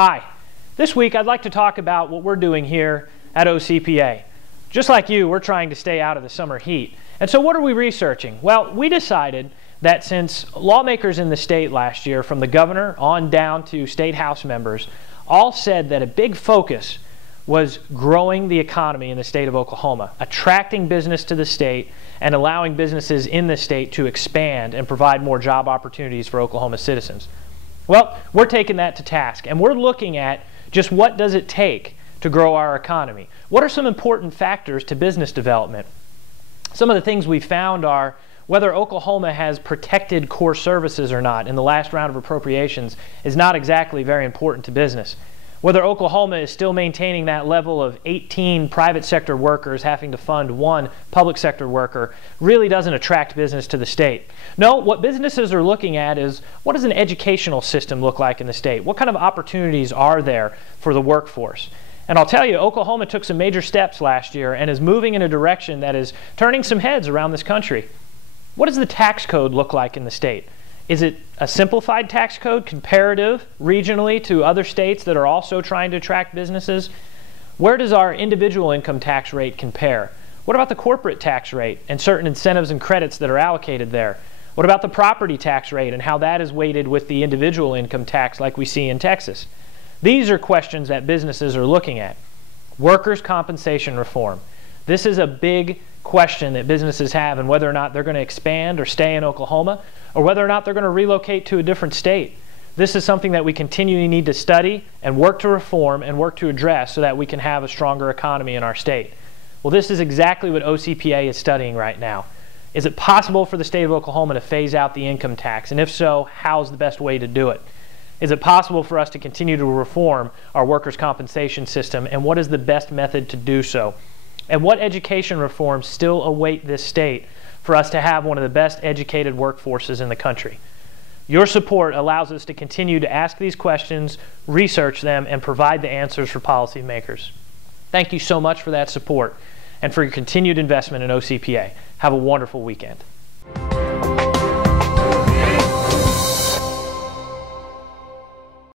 Hi. This week I'd like to talk about what we're doing here at OCPA. Just like you, we're trying to stay out of the summer heat. And so what are we researching? Well, we decided that since lawmakers in the state last year, from the governor on down to state house members, all said that a big focus was growing the economy in the state of Oklahoma, attracting business to the state and allowing businesses in the state to expand and provide more job opportunities for Oklahoma citizens. Well, we're taking that to task, and we're looking at just what does it take to grow our economy. What are some important factors to business development? Some of the things we found are whether Oklahoma has protected core services or not in the last round of appropriations is not exactly very important to business. Whether Oklahoma is still maintaining that level of 18 private sector workers having to fund one public sector worker really doesn't attract business to the state. No, what businesses are looking at is what does an educational system look like in the state? What kind of opportunities are there for the workforce? And I'll tell you, Oklahoma took some major steps last year and is moving in a direction that is turning some heads around this country. What does the tax code look like in the state? Is it a simplified tax code, comparative regionally to other states that are also trying to attract businesses? Where does our individual income tax rate compare? What about the corporate tax rate and certain incentives and credits that are allocated there? What about the property tax rate and how that is weighted with the individual income tax like we see in Texas? These are questions that businesses are looking at. Workers' compensation reform. This is a big question that businesses have, and whether or not they're going to expand or stay in Oklahoma, or whether or not they're going to relocate to a different state. This is something that we continually need to study and work to reform and work to address so that we can have a stronger economy in our state. Well, this is exactly what OCPA is studying right now. Is it possible for the state of Oklahoma to phase out the income tax? And if so, how's the best way to do it? Is it possible for us to continue to reform our workers' compensation system, and what is the best method to do so? And what education reforms still await this state for us to have one of the best educated workforces in the country? Your support allows us to continue to ask these questions, research them, and provide the answers for policymakers. Thank you so much for that support and for your continued investment in OCPA. Have a wonderful weekend.